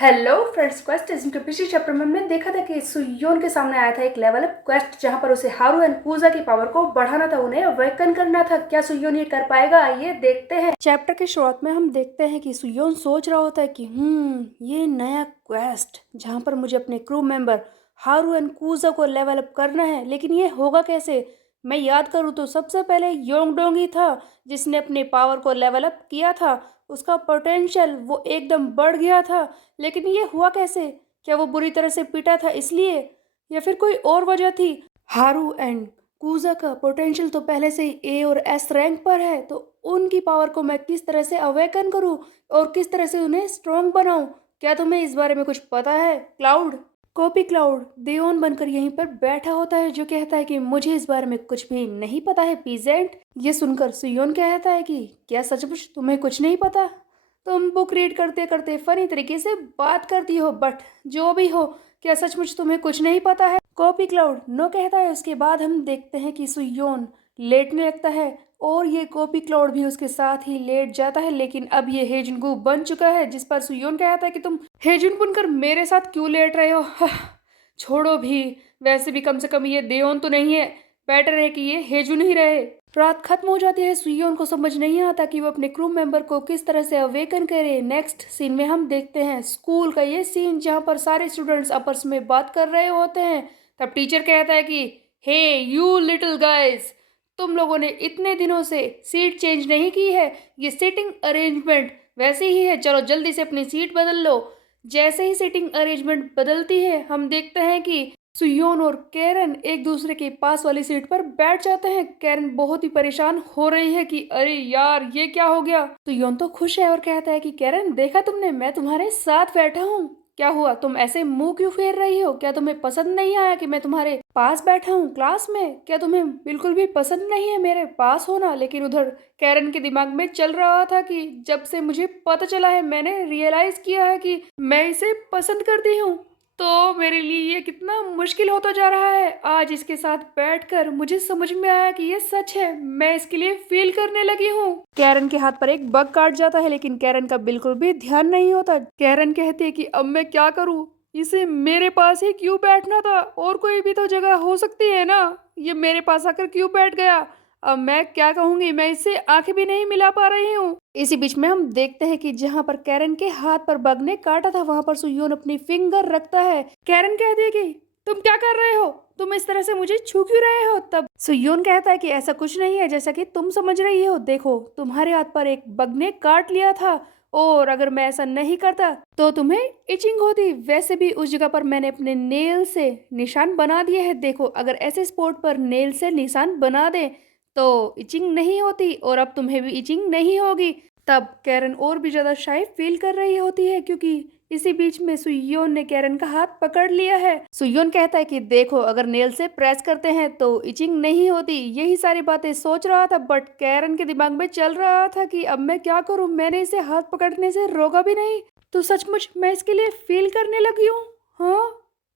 Hello friends, quest इसके पिछले chapter में हमने देखा था कि सुयोन के सामने आया था एक लेवल अप क्वेस्ट जहां पर उसे हारू एंड पूजा की पावर को बढ़ाना था, उन्हें अवेकन करना था। क्या सुयोन ये कर पाएगा, ये देखते हैं। चैप्टर के शुरुआत में हम देखते हैं कि सुयोन सोच रहा होता है कि ये नया क्वेस्ट जहां पर मुझे अपने क्रू मेंबर हारू एंड पूजा को लेवल अप करना है, लेकिन ये होगा कैसे। मैं याद करूँ तो सबसे पहले योंगडोंग ही था जिसने अपने पावर को लेवल अप किया था। उसका पोटेंशियल वो एकदम बढ़ गया था, लेकिन ये हुआ कैसे। क्या वो बुरी तरह से पिटा था इसलिए, या फिर कोई और वजह थी। हारू एंड कूजा का पोटेंशियल तो पहले से ही ए और एस रैंक पर है, तो उनकी पावर को मैं किस तरह से अवेकन करूं और किस तरह से उन्हें स्ट्रॉन्ग बनाऊं। क्या तुम्हें इस बारे में कुछ पता है क्लाउड। कॉपी क्लाउड देओन बनकर यहीं पर बैठा होता है जो कहता है कि मुझे इस बारे में कुछ भी नहीं पता है पीजेंट। ये सुनकर सुयोन कहता है कि क्या सचमुच तुम्हें कुछ नहीं पता। तुम बुक रीड करते करते फनी तरीके से बात करती हो, बट जो भी हो, क्या सचमुच तुम्हें कुछ नहीं पता है। कॉपी क्लाउड नो कहता है। उसके बाद हम देखते हैं कि सुयोन लेटने लगता है और ये कॉपी क्लाउड भी उसके साथ ही लेट जाता है, लेकिन अब ये हेजुनगु बन चुका है, जिस पर सुयोन कहता है कि तुम हेजुन बनकर मेरे साथ क्यों लेट रहे हो। छोड़ो भी, वैसे भी कम से कम ये देओन तो नहीं है, बेटर है कि ये हेजुन ही रहे। रात खत्म हो जाती है। सुयोन को समझ नहीं आता कि वो अपने क्रू मेंबर को किस तरह से अवेकन करे। नेक्स्ट सीन में हम देखते हैं स्कूल का ये सीन जहाँ पर सारे स्टूडेंट्स आपस में बात कर रहे होते हैं। तब टीचर कहता है कि हे यू लिटिल गाइस, तुम लोगों ने इतने दिनों से सीट चेंज नहीं की है, ये सीटिंग अरेंजमेंट वैसे ही है, चलो जल्दी से अपनी सीट बदल लो। जैसे ही सीटिंग अरेंजमेंट बदलती है हम देखते हैं कि सुयोन और कैरन एक दूसरे के पास वाली सीट पर बैठ जाते हैं। कैरन बहुत ही परेशान हो रही है कि अरे यार ये क्या हो गया। सुयोन तो खुश है और कहता है कि कैरन देखा तुमने, मैं तुम्हारे साथ बैठा हूँ। क्या हुआ, तुम ऐसे मुंह क्यों फेर रही हो। क्या तुम्हें पसंद नहीं आया कि मैं तुम्हारे पास बैठा हूँ क्लास में। क्या तुम्हें बिल्कुल भी पसंद नहीं है मेरे पास होना। लेकिन उधर कैरन के दिमाग में चल रहा था कि जब से मुझे पता चला है, मैंने रियलाइज किया है कि मैं इसे पसंद करती हूँ, तो मेरे लिए ये कितना मुश्किल होता जा रहा है। आज इसके साथ बैठकर मुझे समझ में आया कि ये सच है, मैं इसके लिए फील करने लगी हूँ। कैरन के हाथ पर एक बग काट जाता है, लेकिन कैरन का बिल्कुल भी ध्यान नहीं होता। कैरन कहती है कि अब मैं क्या करूँ, इसे मेरे पास ही क्यों बैठना था, और कोई भी तो जगह हो सकती है ना। ये मेरे पास आकर क्यों बैठ गया। अब मैं क्या कहूंगी, मैं इससे आंखें भी नहीं मिला पा रही हूँ। इसी बीच में हम देखते हैं कि जहां पर कैरन के हाथ पर बग ने काटा था, वहां पर सुयोन अपनी फिंगर रखता है। कैरन कहती है कि तुम क्या कर रहे हो, तुम इस तरह से मुझे छू क्यों रहे हो। तब सुयोन कहता है कि ऐसा कुछ नहीं है जैसा कि तुम समझ रही हो, देखो तुम्हारे हाथ पर एक बग ने काट लिया था, और अगर मैं ऐसा नहीं करता तो तुम्हें इचिंग होती। वैसे भी उस जगह पर मैंने अपने नेल से निशान बना दिए हैं, देखो अगर ऐसे स्पॉट पर नेल से निशान बना दे तो इचिंग नहीं होती, और अब तुम्हें भी इचिंग नहीं होगी। तब कैरन और भी ज्यादा शाय फील कर रही होती है, क्योंकि इसी बीच में सुयोन ने कैरन का हाथ पकड़ लिया है। सुयोन कहता है कि देखो अगर नेल से प्रेस करते हैं तो इचिंग नहीं होती। यही सारी बातें सोच रहा था, बट कैरन के दिमाग में चल रहा था कि अब मैं क्या करूं, मैंने इसे हाथ पकड़ने से रोका भी नहीं, तो सचमुच मैं इसके लिए फील करने लगी हूँ। हाँ,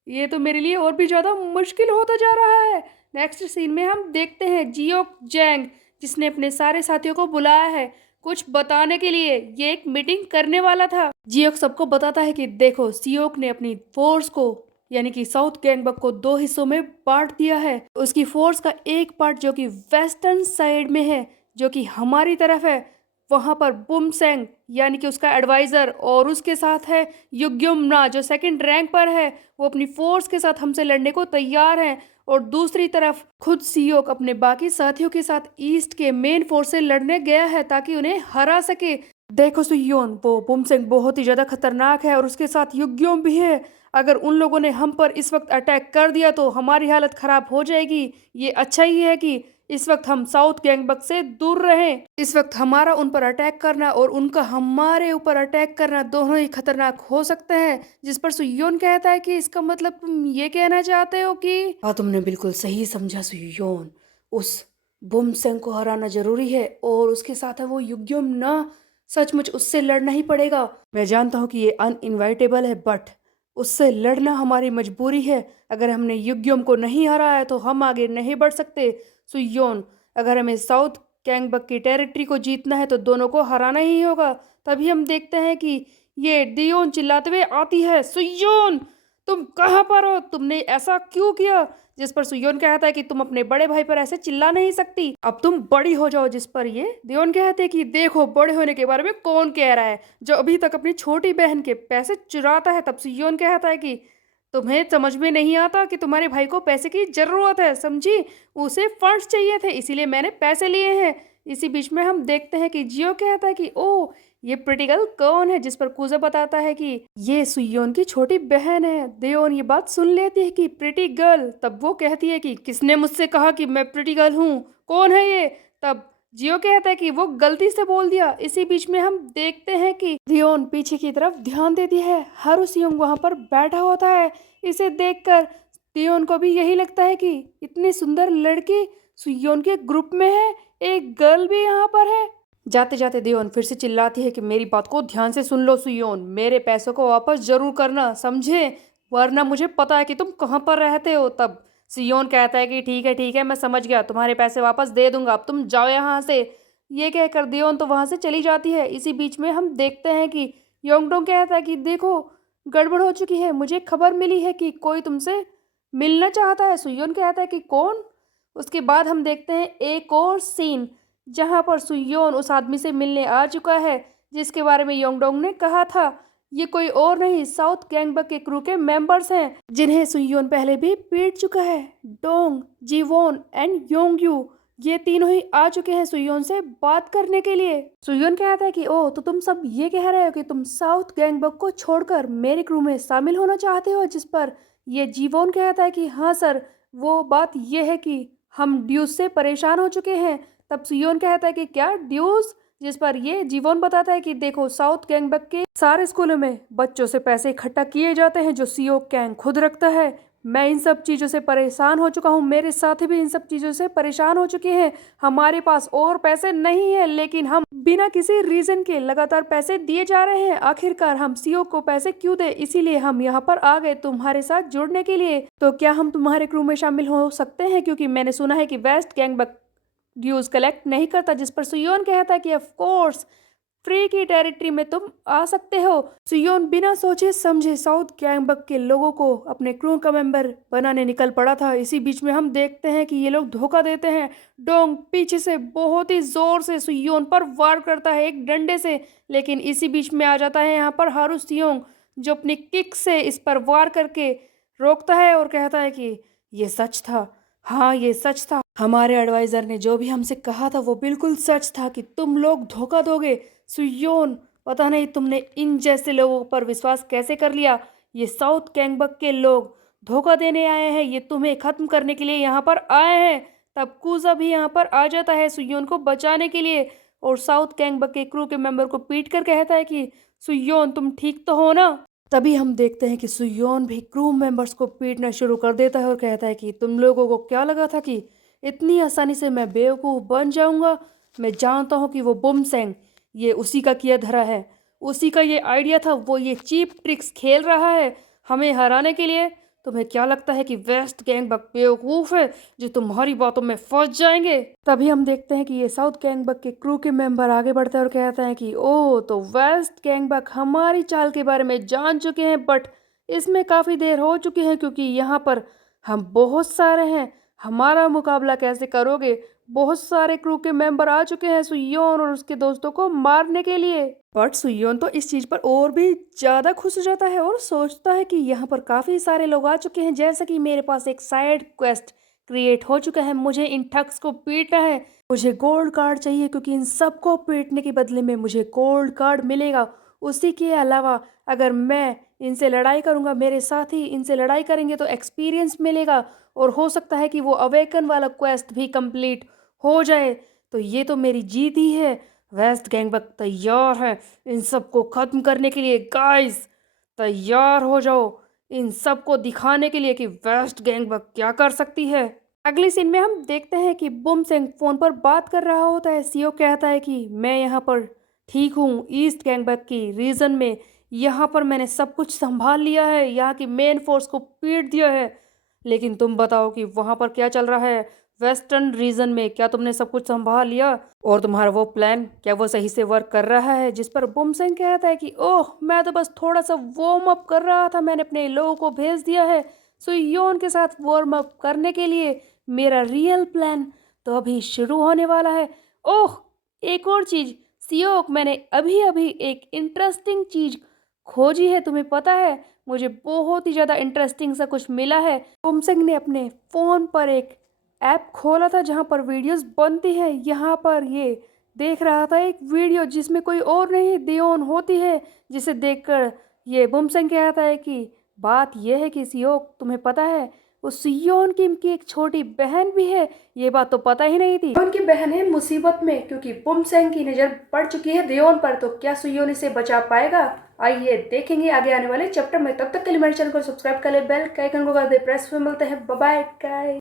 ये तो मेरे लिए और भी ज्यादा मुश्किल होता जा रहा है। नेक्स्ट सीन में हम देखते हैं जियोक जैंग, जिसने अपने सारे साथियों को बुलाया है कुछ बताने के लिए। ये एक मीटिंग करने वाला था। जियोक सबको बताता है कि देखो सियोक ने अपनी फोर्स को, यानी कि साउथ गैंगबक को दो हिस्सों में बांट दिया है। उसकी फोर्स का एक पार्ट जो कि वेस्टर्न साइड में है, जो कि हमारी तरफ है, वहां पर बुमसेंग यानी कि उसका एडवाइजर, और उसके साथ है युग्युम्ना जो सेकंड रैंक पर है, वो अपनी फोर्स के साथ हमसे लड़ने को तैयार हैं। और दूसरी तरफ खुद सियोक अपने बाकी साथियों के साथ ईस्ट के मेन फोर्स से लड़ने गया है ताकि उन्हें हरा सके। देखो सुयोन, वो बुमसेंग बहुत ही ज्यादा खतरनाक है और उसके साथ युग्योम भी है। अगर उन लोगों ने हम पर इस वक्त अटैक कर दिया तो हमारी हालत खराब हो जाएगी। ये अच्छा ही है कि इस वक्त हम साउथ गैंगबक से दूर रहें। इस वक्त हमारा उन पर अटैक करना और उनका हमारे ऊपर अटैक करना दोनों ही खतरनाक हो सकते हैं। जिस पर सुयोन कहता है कि इसका मतलब तुम ये कहना चाहते हो कि। हाँ, तुमने बिल्कुल सही समझा सुयोन। उस बुमसेंग को हराना जरूरी है, और उसके साथ है वो युग्योम ना। सचमुच उससे लड़ना ही पड़ेगा। मैं जानता हूँ कि ये अनइनवाइटेबल है, बट उससे लड़ना हमारी मजबूरी है। अगर हमने युग्योम को नहीं हराया तो हम आगे नहीं बढ़ सकते। सुयोन, अगर हमें साउथ गैंगबक की टेरिटरी को जीतना है तो दोनों को हराना ही होगा। तभी हम देखते हैं कि ये दियोन चिल्लाते हुए आती है, सुयोन तुम कहाँ पर हो, तुमने ऐसा क्यों किया? जिस पर सुयोन कहता है कि तुम अपने बड़े भाई पर ऐसे चिल्ला नहीं सकती, अब तुम बड़ी हो जाओ। जिस पर ये दियोन कहते हैं कि देखो बड़े होने के बारे में कौन कह रहा है, जो अभी तक अपनी छोटी बहन के पैसे चुराता है। तब सुयोन कहता है कि तुम्हें समझ में नहीं आता कि तुम्हारे भाई को पैसे की जरूरत है, समझी? उसे फंड्स चाहिए थे, इसीलिए मैंने पैसे लिए हैं। इसी बीच में हम देखते हैं कि जियो कहता है कि ओ ये प्रिटी गर्ल कौन है? जिस पर कुजा बताता है कि ये सुयोन की छोटी बहन है। देयोन ये बात सुन लेती है कि प्रिटी गर्ल। तब वो कहती है कि किसने मुझसे कहा कि मैं प्रिटी गर्ल हूँ, कौन है ये? तब जियो कहता है कि वो गलती से बोल दिया। इसी बीच में हम देखते हैं कि दियोन पीछे की तरफ ध्यान देती है, हारू सियोंग वहां पर बैठा होता है। इसे देखकर दियोन को भी यही लगता है कि इतनी सुंदर लड़की सुयोन के ग्रुप में है, एक गर्ल भी यहाँ पर है। जाते जाते दियोन फिर से चिल्लाती है कि मेरी बात को ध्यान से सुन लो सुयोन, मेरे पैसों को वापस जरूर करना, समझे? वरना मुझे पता है कि तुम कहाँ पर रहते हो। तब सियोन कहता है कि ठीक है मैं समझ गया, तुम्हारे पैसे वापस दे दूंगा, अब तुम जाओ यहाँ से। ये कहकर दियोन तो वहां से चली जाती है। इसी बीच में हम देखते हैं कि योंगडोंग कहता है कि देखो गड़बड़ हो चुकी है, मुझे खबर मिली है कि कोई तुमसे मिलना चाहता है। सुयोन कहता है कि कौन? उसके बाद हम देखते हैं एक और सीन जहां पर सुयोन उस आदमी से मिलने आ चुका है जिसके बारे में योंगडोंग ने कहा था। ये कोई और नहीं, साउथ गैंगबक के क्रू के मेंबर्स हैं जिन्हें सुयोन पहले भी पीट चुका है। डोंग, जीवोन एंड योंगयू ये तीनों ही आ चुके हैं सुयोन से बात करने के लिए। सुयोन कहता है कि ओ तो तुम सब ये कह रहे हो कि तुम साउथ गैंगबक को छोड़कर मेरे क्रू में शामिल होना चाहते हो? जिस पर ये जीवोन कहता है कि हाँ सर, वो बात ये है कि हम ड्यूज से परेशान हो चुके हैं। तब सुयोन कहता है कि क्या ड्यूज? जिस पर ये जीवोन बताता है कि देखो साउथ गैंगबक के सारे स्कूलों में बच्चों से पैसे इकट्ठा किए जाते हैं जो सीओ गैंग खुद रखता है। मैं इन सब चीज़ों से परेशान हो चुका हूँ, मेरे साथी भी इन सब चीज़ों से परेशान हो चुके हैं। हमारे पास और पैसे नहीं है, लेकिन हम बिना किसी रीजन के लगातार पैसे दिए जा रहे हैं। आखिरकार हम सीओ को पैसे क्यों दे? इसीलिए हम यहाँ पर आ गए तुम्हारे साथ जुड़ने के लिए। तो क्या हम तुम्हारे क्रू में शामिल हो सकते हैं? क्योंकि मैंने सुना है कि वेस्ट गैंगबक ड्यूज कलेक्ट नहीं करता। जिस पर सुयोन कहता है कि ऑफ कोर्स फ्री की टेरिटरी में तुम आ सकते हो। सुयोन बिना सोचे समझे साउथ गैंगबक के लोगों को अपने क्रू का मेंबर बनाने निकल पड़ा था। इसी बीच में हम देखते हैं कि ये लोग धोखा देते हैं। डोंग पीछे से बहुत ही जोर से सुयोन पर वार करता है एक डंडे से, लेकिन इसी बीच में आ जाता है यहाँ पर हारू सियोंग जो अपनी किक से इस पर वार करके रोकता है और कहता है कि ये सच था, हाँ ये सच था, हमारे एडवाइजर ने जो भी हमसे कहा था वो बिल्कुल सच था कि तुम लोग धोखा दोगे। सुयोन पता नहीं तुमने इन जैसे लोगों पर विश्वास कैसे कर लिया। ये साउथ गैंगबक के लोग धोखा देने आए हैं, ये तुम्हें खत्म करने के लिए यहाँ पर आए हैं। तब कूजा भी यहाँ पर आ जाता है सुयोन को बचाने के लिए और साउथ गैंगबक के क्रू के मेंबर को पीट कर कहता है कि सुयोन तुम ठीक तो हो ना? तभी हम देखते हैं कि सुयोन भी क्रू मेंबर्स को पीटना शुरू कर देता है और कहता है कि तुम लोगों को क्या लगा था कि इतनी आसानी से मैं बेवकूफ़ बन जाऊंगा? मैं जानता हूँ कि वो बुमसेंग ये उसी का किया धरा है, उसी का ये आइडिया था। वो ये चीप ट्रिक्स खेल रहा है हमें हराने के लिए। तुम्हें क्या लगता है कि वेस्ट गैंगबक बेवकूफ़ है जो तुम्हारी बातों में फंस जाएंगे? तभी हम देखते हैं कि ये साउथ गैंगबक के क्रू के मेंबर आगे बढ़ते हैं और कहते हैं कि ओह तो वेस्ट गैंगबक हमारी चाल के बारे में जान चुके हैं, बट इसमें काफ़ी देर हो चुकी है क्योंकि यहाँ पर हम बहुत सारे हैं, हमारा मुकाबला कैसे करोगे? बहुत सारे क्रू के मेंबर आ चुके हैं सुयोन और उसके दोस्तों को मारने के लिए। बट सुयोन तो इस चीज पर और भी ज्यादा खुश हो जाता है और सोचता है कि यहाँ पर काफी सारे लोग आ चुके हैं, जैसे कि मेरे पास एक साइड क्वेस्ट क्रिएट हो चुका है, मुझे इन ठग्स को पीटना है, मुझे गोल्ड कार्ड चाहिए क्योंकि इन सबको पीटने के बदले में मुझे गोल्ड कार्ड मिलेगा। उसी के अलावा अगर मैं इनसे लड़ाई करूंगा, मेरे साथी इनसे लड़ाई करेंगे तो एक्सपीरियंस मिलेगा और हो सकता है कि वो अवेकन वाला क्वेस्ट भी कंप्लीट हो जाए। तो ये तो मेरी जीत ही है। वेस्ट गैंगबक तैयार है इन सबको खत्म करने के लिए। गाइस तैयार हो जाओ इन सबको दिखाने के लिए कि वेस्ट गैंगबक क्या कर सकती है। अगले सीन में हम देखते हैं कि बुमसेंग फोन पर बात कर रहा होता है। सीओ कहता है कि मैं यहाँ पर ठीक हूँ ईस्ट गैंगबक की रीजन में, यहाँ पर मैंने सब कुछ संभाल लिया है, यहाँ की मेन फोर्स को पीट दिया है, लेकिन तुम बताओ कि वहाँ पर क्या चल रहा है? वेस्टर्न रीजन में, क्या तुमने सब कुछ संभाल लिया? और तुम्हारा वो प्लान, क्या वो सही से वर्क कर रहा है? जिस पर बुमसेंग कहता है कि ओह, मैं तो बस थोड़ा सा वार्म अप कर रहा था, मैंने अपने लोगों को भेज दिया है सुयोन के साथ वार्म अप करने के लिए। मेरा रियल प्लान तो अभी शुरू होने वाला है। ओह, एक और चीज सियोक, मैंने अभी अभी एक इंटरेस्टिंग चीज खोजी है, तुम्हें पता है? मुझे बहुत ही ज़्यादा इंटरेस्टिंग सा कुछ मिला है। बुमसेंग ने अपने फ़ोन पर एक ऐप खोला था जहाँ पर वीडियोस बनती है। यहाँ पर ये देख रहा था एक वीडियो जिसमें कोई और नहीं दियोन होती है, जिसे देखकर ये बुमसेंग कहता है कि बात यह है कि सियोक, तुम्हें पता है वो सियोन किम की एक छोटी बहन भी है। ये बात तो पता ही नहीं थी। उनकी बहन है मुसीबत में क्योंकि बुमसेंग की नज़र पड़ चुकी है दियोन पर। तो क्या सुयोन इसे बचा पाएगा? आइए देखेंगे आगे आने वाले चैप्टर में। तब तक के लिए मेरे चैनल को सब्सक्राइब कर ले, बेल के आइकन को कर दे प्रेस में। मिलते हैं, बाय बाय।